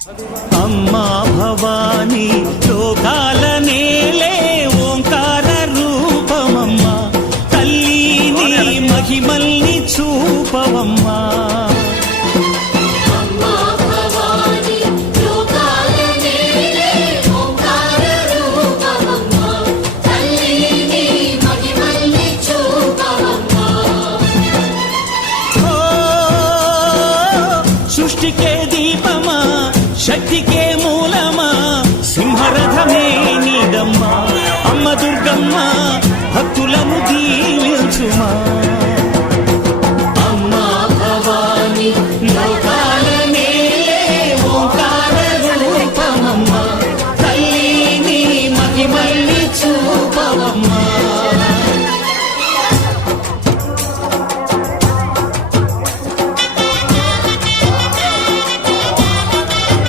అమ్మా భవానీ లోకాల నేలే ఓంకార రూపమమ్మా, తల్లి నీ మహిమల్ని చూపవమ్మా. సృష్టికే దీపమా, శక్తికే